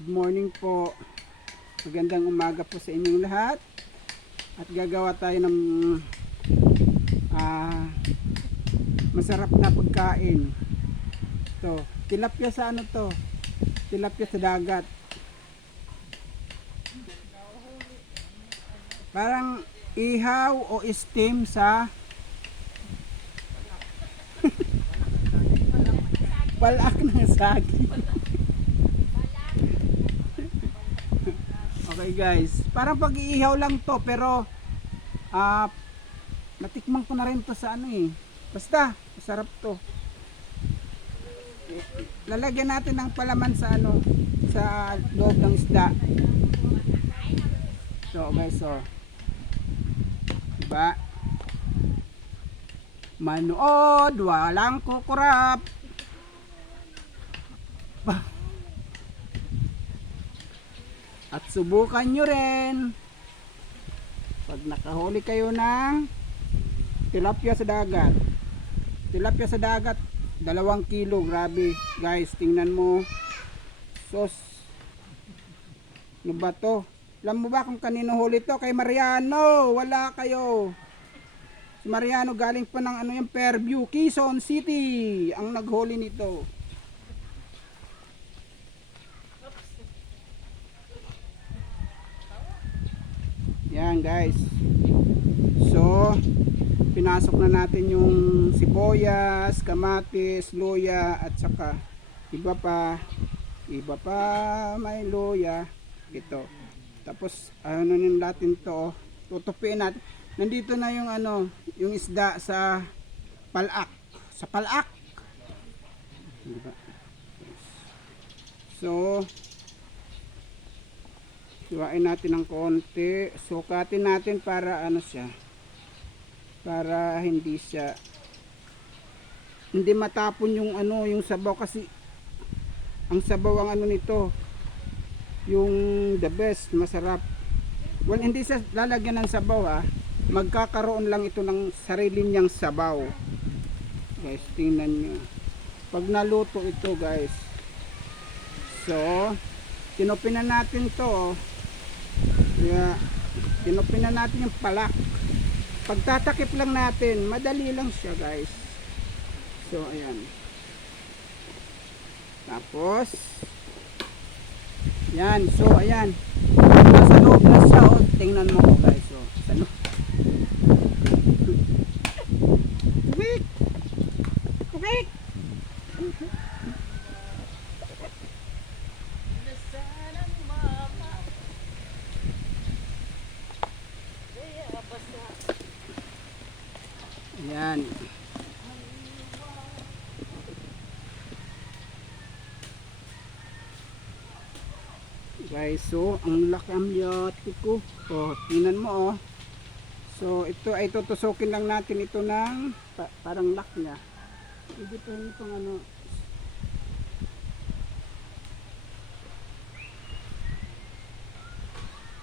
Good morning po. Magandang umaga po sa inyong lahat. At gagawa tayo ng masarap na pagkain. To, tilapia sa ano to? Tilapia sa dagat. Parang ihaw o steam sa palak ng saging. Okay guys, parang pag-iihaw lang to pero natikman ko na rin to sa ano eh. Basta, masarap to. Lalagyan natin ng palaman sa ano, sa loob ng isda. So guys, so diba? Manood, walang kukurap. At subukan nyo rin pag nakahuli kayo ng tilapia sa dagat. Tilapia sa dagat 2 kilo, grabe guys, tingnan mo. Sos, ano ba to? Alam mo ba kung kanino huli to? Kay Mariano. Wala kayo. Si Mariano galing pa ng ano yung Fairview, Quezon City ang naghuli nito. Yan guys. So, pinasok na natin yung sibuyas, kamatis, luya at saka iba pa may luya ito. Tapos ano din natin to, tutupiin natin. Nandito na yung ano, yung isda sa palak. Sa palak. Diba? So, hiwain natin ng konti, sukatin natin para ano siya, para hindi matapon yung ano, yung sabaw, kasi ang sabaw ang ano nito, yung the best, masarap. Well, hindi sa lalagyan ng sabaw magkakaroon lang ito ng sarili niyang sabaw. Guys, tingnan nyo pag naluto ito guys. So, tinupin na natin to. Kaya, tinupin na natin yung palak. Pagtatakip lang natin, madali lang siya guys. So, ayan. Tapos, yan. So, ayan. Nasa loob na siya. Oh. Tingnan mo ko guys. So, sa loob. Tumik! Tumik! Ayan. Guys, so ang laki ang yate ko. Oh, tingnan mo oh. So ito ay tutusukin lang natin ito ng parang lock niya. Hindi pa itong ano.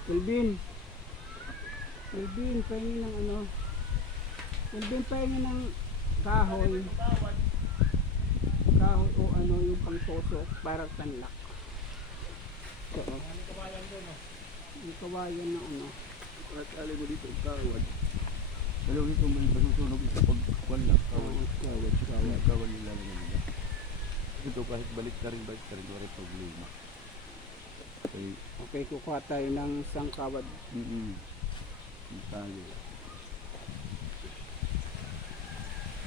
Elvin, pahingin ng ano. Elvin, pahingin ng kahoy. Kahoy o ano yung pangtusok para tanlak. So, yung kawayan na ano. At alay mo dito ang kawad. Dalaw nito mo yung pasusunog sa pagwala. Kawad yung lalagyan nila. Ito kahit balik ka rin wala problema. Okay, kukuha tayo ng isang kawad. Tayo.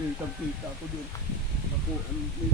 Kitang-kita ko dun. Ako, ang may